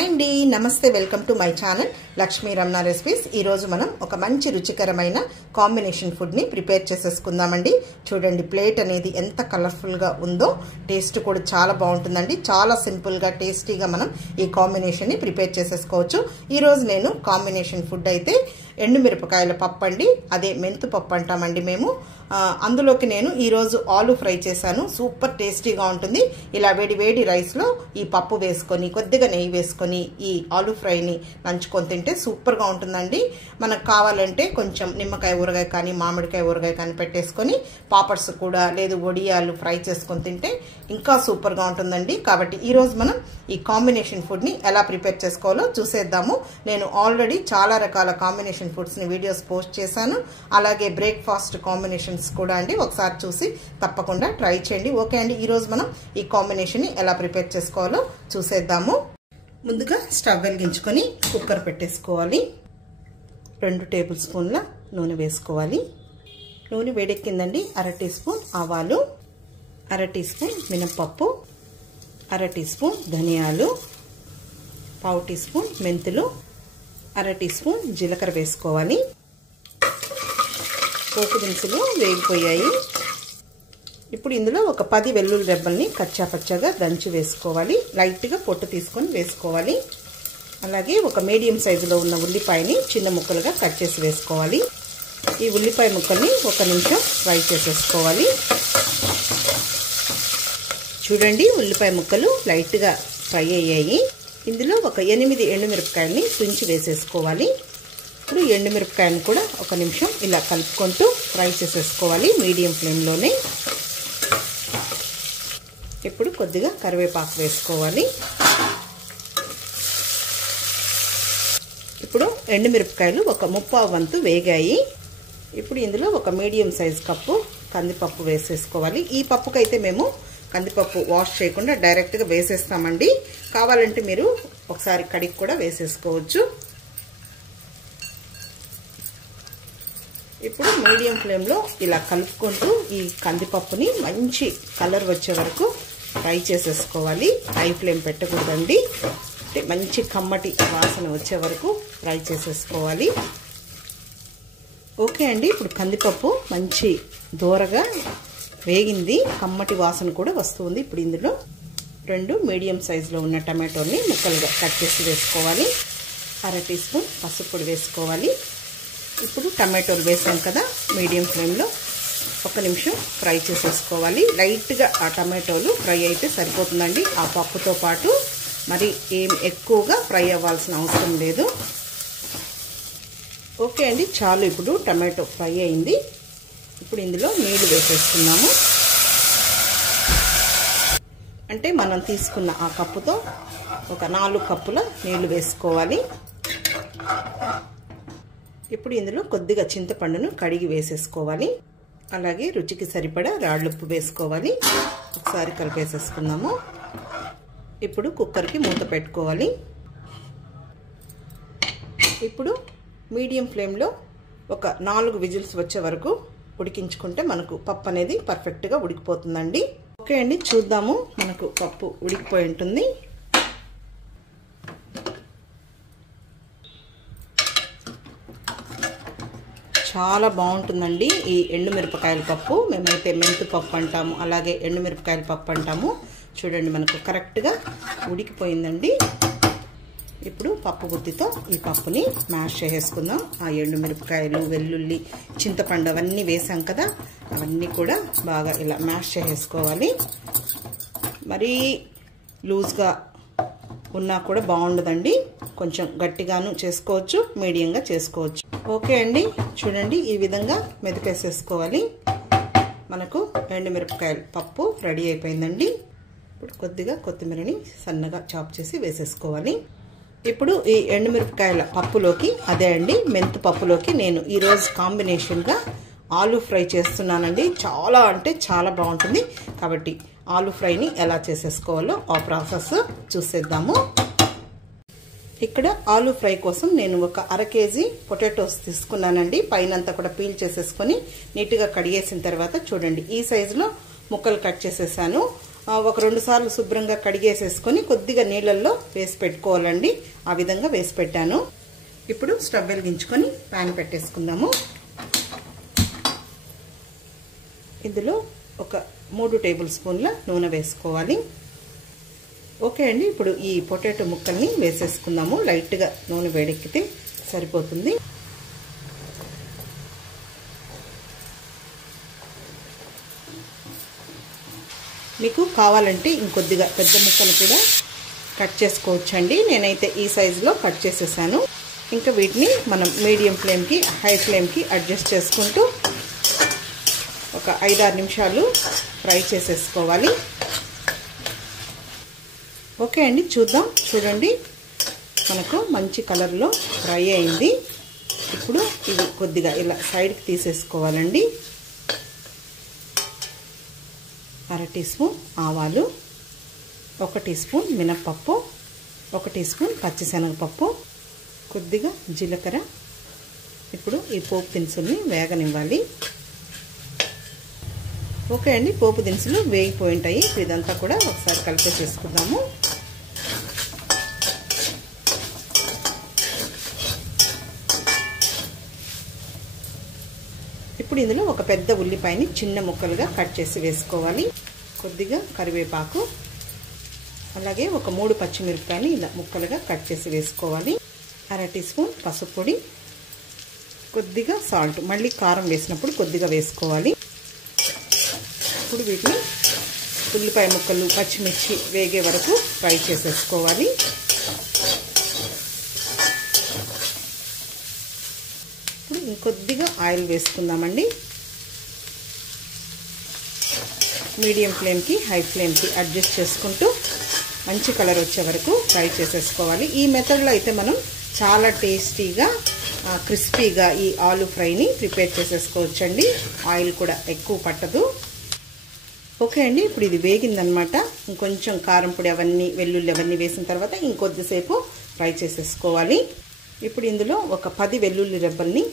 Hi అండి, నమస్తే. Welcome to my channel Lakshmi Ramana recipes. ఈ రోజు మనం ఒక మంచి రుచికరమైన కాంబినేషన్ ఫుడ్ ని ప్రిపేర్ చేసేసుకుందామండి. చూడండి, ప్లేట్ అనేది ఎంత కలర్ఫుల్ గా ఉందో, టేస్ట్ కూడా చాలా బాగుంటుందండి. చాలా సింపుల్ గా టేస్టీగా మనం ఈ కాంబినేషన్ ని ప్రిపేర్ చేసేసుకోవచ్చు. ఈ రోజు నేను కాంబినేషన్ ఫుడ్ అయితే ఎండుమిరపకాయల పప్పు అండి, అదే మెంతు పప్పు అంటామండి మేము. అందులోకి నేను ఈరోజు ఆలు ఫ్రై చేశాను. సూపర్ టేస్టీగా ఉంటుంది. ఇలా వేడి వేడి రైస్లో ఈ పప్పు వేసుకొని కొద్దిగా నెయ్యి వేసుకొని ఈ ఆలు ఫ్రైని నంచుకొని తింటే సూపర్గా ఉంటుందండి. మనకు కావాలంటే కొంచెం నిమ్మకాయ ఊరగాయ కానీ మామిడికాయ ఊరగాయ కానీ పెట్టేసుకొని పాపడ్స్ కూడా లేదు వడియాలు ఫ్రై చేసుకొని తింటే ఇంకా సూపర్గా ఉంటుందండి. కాబట్టి ఈరోజు మనం ఈ కాంబినేషన్ ఫుడ్ని ఎలా ప్రిపేర్ చేసుకోవాలో చూసేద్దాము. నేను ఆల్రెడీ చాలా రకాల కాంబినేషన్ ఫుడ్స్ని వీడియోస్ పోస్ట్ చేశాను. అలాగే బ్రేక్ఫాస్ట్ కాంబినేషన్స్ కూడా అండి, ఒకసారి చూసి తప్పకుండా ట్రై చేయండి. ఓకే అండి, ఈరోజు మనం ఈ కాంబినేషన్ని ఎలా ప్రిపేర్ చేసుకోవాలో చూసేద్దాము. ముందుగా స్టవ్ వెలిగించుకొని కుక్కర్ పెట్టేసుకోవాలి. 2 టేబుల్ స్పూన్ల నూనె వేసుకోవాలి. నూనె వేడెక్కిందండి. 1/2 టీ స్పూన్ ఆవాలు, 1/2 టీ స్పూన్ మినపప్పు, 1/2 టీ స్పూన్ ధనియాలు, 1/2 టీ స్పూన్ మెంతులు, 1/2 టీ స్పూన్ జీలకర్ర వేసుకోవాలి. పోపు దినుసులు వేగిపోయాయి. ఇప్పుడు ఇందులో ఒక 10 వెల్లుల్లి రెబ్బల్ని కచ్చాపచ్చాగా దంచి వేసుకోవాలి. లైట్గా పొట్టు తీసుకొని వేసుకోవాలి. అలాగే ఒక మీడియం సైజులో ఉన్న ఉల్లిపాయని చిన్న ముక్కలుగా కట్ చేసి వేసుకోవాలి. ఈ ఉల్లిపాయ ముక్కల్ని 1 నిమిషం ఫ్రై చేసేసుకోవాలి. చూడండి, ఉల్లిపాయ ముక్కలు లైట్గా ఫ్రై అయ్యాయి. ఇందులో ఒక 8 ఎండుమిరపకాయలని తుంచి వేసేసుకోవాలి. ఇప్పుడు ఎండుమిరపకాయని కూడా 1 నిమిషం ఇలా కలుపుకుంటూ ఫ్రై చేసేసుకోవాలి మీడియం ఫ్లేమ్లోనే. ఇప్పుడు కొద్దిగా కరివేపాకు వేసుకోవాలి. ఇప్పుడు ఎండుమిరపకాయలు ఒక 1/4 వంతు వేగాయి. ఇప్పుడు ఇందులో ఒక మీడియం సైజ్ కప్పు కందిపప్పు వేసేసుకోవాలి. ఈ పప్పుకైతే మేము కందిపప్పు వాష్ చేయకుండా డైరెక్ట్గా వేసేస్తామండి. కావాలంటే మీరు ఒకసారి కడిగి కూడా వేసేసుకోవచ్చు. ఇప్పుడు మీడియం ఫ్లేమ్లో ఇలా కలుపుకుంటూ ఈ కందిపప్పుని మంచి కలర్ వచ్చే వరకు ఫ్రై చేసేసుకోవాలి. హై ఫ్లేమ్ పెట్టకూడదండి, అంటే మంచి కమ్మటి వాసన వచ్చే వరకు ఫ్రై చేసేసుకోవాలి. ఓకే అండి, ఇప్పుడు కందిపప్పు మంచి దూరగా వేగింది, కమ్మటి వాసన కూడా వస్తుంది. ఇప్పుడు ఇందులో 2 మీడియం సైజులో ఉన్న టమాటోని ముక్కలుగా కట్ చేసి వేసుకోవాలి. 1/2 టీ స్పూన్ పసుపు పొడి వేసుకోవాలి. ఇప్పుడు టమాటోలు వేసాం కదా, మీడియం ఫ్లేమ్లో 1 నిమిషం ఫ్రై చేసేసుకోవాలి. లైట్గా ఆ టమాటోలు ఫ్రై అయితే సరిపోతుందండి. ఆ పప్పుతో పాటు మరి ఏం ఎక్కువగా ఫ్రై అవ్వాల్సిన అవసరం లేదు. ఓకే అండి, చాలు. ఇప్పుడు టమాటో ఫ్రై అయింది. ఇప్పుడు ఇందులో నీళ్లు వేసేస్తున్నాము. అంటే మనం తీసుకున్న ఆ కప్పుతో ఒక 4 కప్పుల నీళ్లు వేసుకోవాలి. ఇప్పుడు ఇందులో కొద్దిగా చింతపండును కడిగి వేసేసుకోవాలి. అలాగే రుచికి సరిపడా రాళ్ళుప్పు వేసుకోవాలి. ఒకసారి కలిపేసేసుకుందాము. ఇప్పుడు కుక్కర్కి మూత పెట్టుకోవాలి. ఇప్పుడు మీడియం ఫ్లేమ్లో ఒక 4 విజిల్స్ వచ్చే వరకు ఉడికించుకుంటే మనకు పప్పు అనేది పర్ఫెక్ట్గా ఉడికిపోతుందండి. ఓకే అండి, చూద్దాము. మనకు పప్పు ఉడికిపోయి ఉంటుంది. చాలా బాగుంటుందండి ఈ ఎండుమిరపకాయల పప్పు. మేమైతే మెంతు పప్పు అంటాము, అలాగే ఎండుమిరపకాయల పప్పు అంటాము. చూడండి, మనకు కరెక్ట్గా ఉడికిపోయిందండి. ఇప్పుడు పప్పు గుత్తితో ఈ పప్పుని మ్యాష్ చేసేసుకుందాం. ఆ ఎండుమిరపకాయలు, వెల్లుల్లి, చింతపండు అవన్నీ వేసాం కదా, అవన్నీ కూడా బాగా ఇలా మ్యాష్ చేసేసుకోవాలి. మరీ లూజ్గా ఉన్నా కూడా బాగుండదండి, కొంచెం గట్టిగాను చేసుకోవచ్చు, మీడియంగా చేసుకోవచ్చు. ఓకే అండి, చూడండి ఈ విధంగా మెదిపేసేసుకోవాలి. మనకు ఎండుమిరపకాయల పప్పు రెడీ అయిపోయిందండి. ఇప్పుడు కొద్దిగా కొత్తిమీరని సన్నగా చాప్ చేసి వేసేసుకోవాలి. ఇప్పుడు ఈ ఎండుమిరపకాయల పప్పులోకి, అదే అండి మెంతు పప్పులోకి నేను ఈరోజు కాంబినేషన్గా ఆలు ఫ్రై చేస్తున్నానండి. చాలా అంటే చాలా బాగుంటుంది. కాబట్టి ఆలు ఫ్రైని ఎలా చేసేసుకోవాలో ఆ ప్రాసెస్ చూసేద్దాము. ఇక్కడ ఆలు ఫ్రై కోసం నేను ఒక 1/2 కేజీ పొటాటోస్ తీసుకున్నానండి. పైనంతా కూడా పీల్ చేసేసుకొని నీట్గా కడిగేసిన తర్వాత చూడండి ఈ సైజులో ముక్కలు కట్ చేసేసాను. ఒక 2 సార్లు శుభ్రంగా కడిగేసేసుకొని కొద్దిగా నీళ్ళల్లో వేసి పెట్టుకోవాలండి. ఆ విధంగా వేసి పెట్టాను. ఇప్పుడు స్టవ్ వెలిగించుకొని ప్యాన్ పెట్టేసుకుందాము. ఇందులో ఒక 3 టేబుల్ స్పూన్ల నూనె వేసుకోవాలి. ఓకే అండి, ఇప్పుడు ఈ పొటాటో ముక్కల్ని వేసేసుకుందాము. లైట్గా నూనె వేడెక్కితే సరిపోతుంది. మీకు కావాలంటే ఇంకొద్దిగా పెద్ద ముక్కలు కూడా కట్ చేసుకోవచ్చండి. నేనైతే ఈ సైజులో కట్ చేసేసాను. ఇంకా వీటిని మనం మీడియం ఫ్లేమ్కి హై ఫ్లేమ్కి అడ్జస్ట్ చేసుకుంటూ ఒక 5-6 నిమిషాలు ఫ్రై చేసేసుకోవాలి. ఓకే అండి, చూడండి మనకు మంచి కలర్లో ఫ్రై అయింది. ఇప్పుడు ఇది కొద్దిగా ఇలా సైడ్కి తీసేసుకోవాలండి. 1/2 టీ స్పూన్ ఆవాలు, 1 టీ స్పూన్ మినప్పప్పు, 1 టీ స్పూన్ పచ్చిశనగపప్పు, కొద్దిగా జీలకర్ర. ఇప్పుడు ఈ పోపు దినుసుల్ని వేగనివ్వాలి. ఓకే అండి, పోపు దినుసులు వేగిపోయి ఉంటాయి. ఇదంతా కూడా ఒకసారి కలిపేసేసుకుందాము. ఇప్పుడు ఇందులో ఒక పెద్ద ఉల్లిపాయని చిన్న ముక్కలుగా కట్ చేసి వేసుకోవాలి. కొద్దిగా కరివేపాకు, అలాగే ఒక 3 పచ్చిమిరపకాయని ఇలా ముక్కలుగా కట్ చేసి వేసుకోవాలి. 1/2 టీ స్పూన్ పసుపు పొడి, కొద్దిగా సాల్ట్, మళ్ళీ కారం వేసినప్పుడు కొద్దిగా వేసుకోవాలి. ఇప్పుడు వీటిని ఉల్లిపాయ ముక్కలు పచ్చిమిర్చి వేగే వరకు ఫ్రై చేసేసుకోవాలి. ఇప్పుడు ఇంకొద్దిగా ఆయిల్ వేసుకుందామండి. మీడియం ఫ్లేమ్కి హై ఫ్లేమ్కి అడ్జస్ట్ చేసుకుంటూ మంచి కలర్ వచ్చే వరకు ఫ్రై చేసేసుకోవాలి. ఈ మెథడ్లో అయితే మనం చాలా టేస్టీగా క్రిస్పీగా ఈ ఆలు ఫ్రైని ప్రిపేర్ చేసేసుకోవచ్చండి. ఆయిల్ కూడా ఎక్కువ పట్టదు. ఓకే అండి, ఇప్పుడు ఇది వేగిందనమాట. ఇంకొంచెం కారం పొడి అవన్నీ వెల్లుల్లి అవన్నీ వేసిన తర్వాత ఇంకొద్దిసేపు ఫ్రై చేసేసుకోవాలి. ఇప్పుడు ఇందులో ఒక 10 వెల్లుల్లి రెబ్బల్ని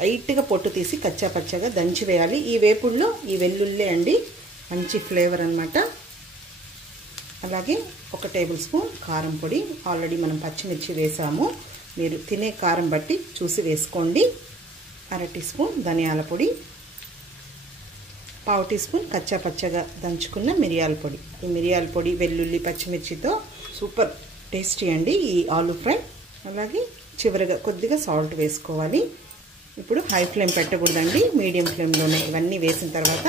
లైట్గా పొట్టు తీసి కచ్చా పచ్చగా దంచి వేయాలి. ఈ వేపుడులో ఈ వెల్లుల్లి అండి మంచి ఫ్లేవర్ అనమాట. అలాగే 1 టేబుల్ స్పూన్ కారం పొడి, ఆల్రెడీ మనం పచ్చిమిర్చి వేసాము, మీరు తినే కారం బట్టి చూసి వేసుకోండి. 1/2 టీ స్పూన్ ధనియాల పొడి, 1/2 టీ స్పూన్ కచ్చా పచ్చగా దంచుకున్న మిరియాల పొడి. ఈ మిరియాల పొడి వెల్లుల్లి పచ్చిమిర్చితో సూపర్ టేస్టీ అండి ఈ ఆలు ఫ్రై. అలాగే చివరిగా కొద్దిగా సాల్ట్ వేసుకోవాలి. ఇప్పుడు హై ఫ్లేమ్ పెట్టకూడదండి, మీడియం ఫ్లేమ్లోనే ఇవన్నీ వేసిన తర్వాత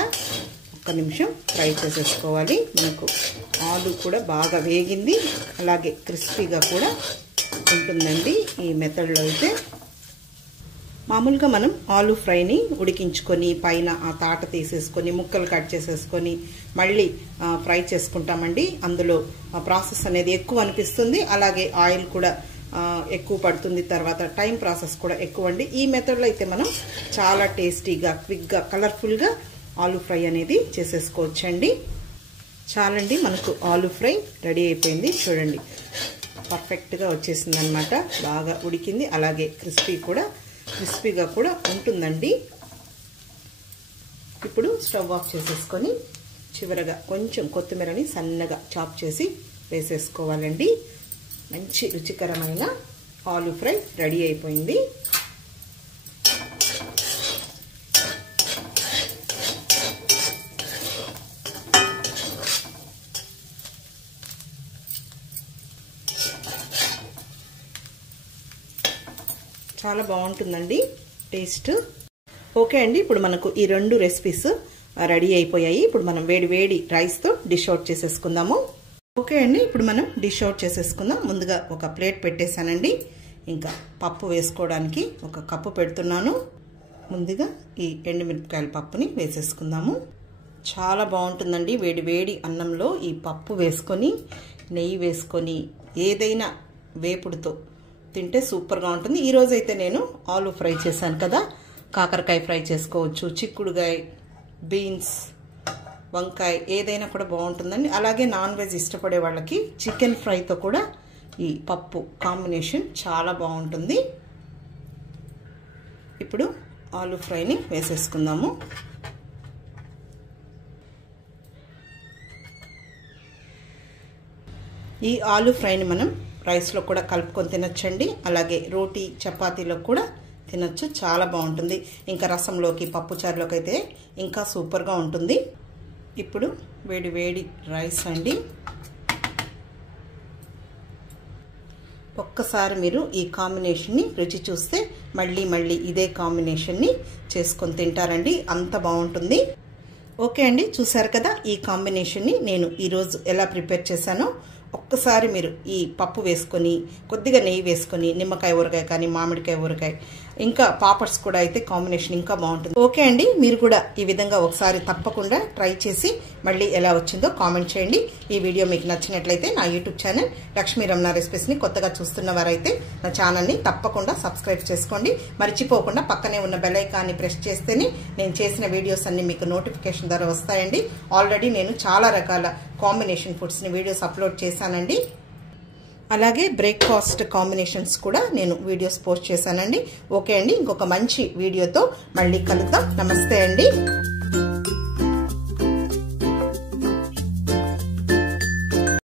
1 నిమిషం ఫ్రై చేసేసుకోవాలి. మనకు ఆలు కూడా బాగా వేగింది, అలాగే క్రిస్పీగా కూడా ఉంటుందండి ఈ మెథడ్లో అయితే. మామూలుగా మనం ఆలు ఫ్రైని ఉడికించుకొని పైన ఆ తాట తీసేసుకొని ముక్కలు కట్ చేసేసుకొని మళ్ళీ ఫ్రై చేసుకుంటామండి. అందులో ప్రాసెస్ అనేది ఎక్కువ అనిపిస్తుంది, అలాగే ఆయిల్ కూడా ఎక్కువ పడుతుంది, తర్వాత టైం ప్రాసెస్ కూడా ఎక్కువ అండి. ఈ మెథడ్లో అయితే మనం చాలా టేస్టీగా క్విక్గా కలర్ఫుల్గా ఆలు ఫ్రై అనేది చేసేసుకోవచ్చండి. చాలండి, మనకు ఆలు ఫ్రై రెడీ అయిపోయింది. చూడండి పర్ఫెక్ట్గా వచ్చేసింది అనమాట. బాగా ఉడికింది, అలాగే క్రిస్పీగా కూడా ఉంటుందండి. ఇప్పుడు స్టవ్ ఆఫ్ చేసేసుకొని చివరగా కొంచెం కొత్తిమీరని సన్నగా చాప్ చేసి వేసేసుకోవాలండి. మంచి రుచికరమైన ఆలు ఫ్రై రెడీ అయిపోయింది. చాలా బాగుంటుందండి టేస్ట్. ఓకే అండి, ఇప్పుడు మనకు ఈ 2 రెసిపీస్ రెడీ అయిపోయాయి. ఇప్పుడు మనం వేడి రైస్తో డిష్ అవుట్ చేసేసుకుందాము. ఓకే అండి, ఇప్పుడు మనం డిష్ అవుట్ చేసేసుకుందాం. ముందుగా ఒక ప్లేట్ పెట్టేశానండి. ఇంకా పప్పు వేసుకోవడానికి 1 కప్పు పెడుతున్నాను. ముందుగా ఈ ఎండుమిరపకాయల పప్పుని వేసేసుకుందాము. చాలా బాగుంటుందండి వేడి అన్నంలో ఈ పప్పు వేసుకొని నెయ్యి వేసుకొని ఏదైనా వేపుడుతో తింటే సూపర్గా ఉంటుంది. ఈరోజు అయితే నేను ఆలు ఫ్రై చేశాను కదా, కాకరకాయ ఫ్రై చేసుకోవచ్చు, చిక్కుడుకాయ, బీన్స్, వంకాయ ఏదైనా కూడా బాగుంటుందండి. అలాగే నాన్ వెజ్ ఇష్టపడే వాళ్ళకి చికెన్ ఫ్రైతో కూడా ఈ పప్పు కాంబినేషన్ చాలా బాగుంటుంది. ఇప్పుడు ఆలు ఫ్రైని వేసేసుకుందాము. ఈ ఆలు ఫ్రైని మనం రైస్లో కూడా కలుపుకొని తినొచ్చండి. అలాగే రోటీ చపాతీలో కూడా తినొచ్చు, చాలా బాగుంటుంది. ఇంకా రసంలోకి పప్పుచారులోకి అయితే ఇంకా సూపర్గా ఉంటుంది. ఇప్పుడు వేడి వేడి రైస్ అండి. ఒక్కసారి మీరు ఈ కాంబినేషన్ని రుచి చూస్తే మళ్ళీ మళ్ళీ ఇదే కాంబినేషన్ని చేసుకొని తింటారండి, అంత బాగుంటుంది. ఓకే అండి, చూసారు కదా ఈ కాంబినేషన్ని నేను ఈరోజు ఎలా ప్రిపేర్ చేశానో. ఒక్కసారి మీరు ఈ పప్పు వేసుకొని కొద్దిగా నెయ్యి వేసుకొని నిమ్మకాయ ఊరగాయ కానీ మామిడికాయ ఊరగాయ ఇంకా పాపడ్స్ కూడా అయితే కాంబినేషన్ ఇంకా బాగుంటుంది. ఓకే అండి, మీరు కూడా ఈ విధంగా ఒకసారి తప్పకుండా ట్రై చేసి మళ్ళీ ఎలా వచ్చిందో కామెంట్ చేయండి. ఈ వీడియో మీకు నచ్చినట్లయితే నా యూట్యూబ్ ఛానల్ లక్ష్మీ రమణ రెసిపీస్ని కొత్తగా చూస్తున్న వారైతే నా ఛానల్ని తప్పకుండా సబ్స్క్రైబ్ చేసుకోండి. మర్చిపోకుండా పక్కనే ఉన్న బెల్ ఐకాన్ని ప్రెస్ చేస్తేనే నేను చేసిన వీడియోస్ అన్ని మీకు నోటిఫికేషన్ ద్వారా వస్తాయండి. ఆల్రెడీ నేను చాలా రకాల కాంబినేషన్ ఫుడ్స్ని వీడియోస్ అప్లోడ్ చేశానండి. అలాగే బ్రేక్ఫాస్ట్ కాంబినేషన్స్ కూడా నేను వీడియోస్ పోస్ట్ చేశానండి. ఓకే అండి, ఇంకొక మంచి వీడియోతో మళ్ళీ కలుద్దాం. నమస్తే అండి.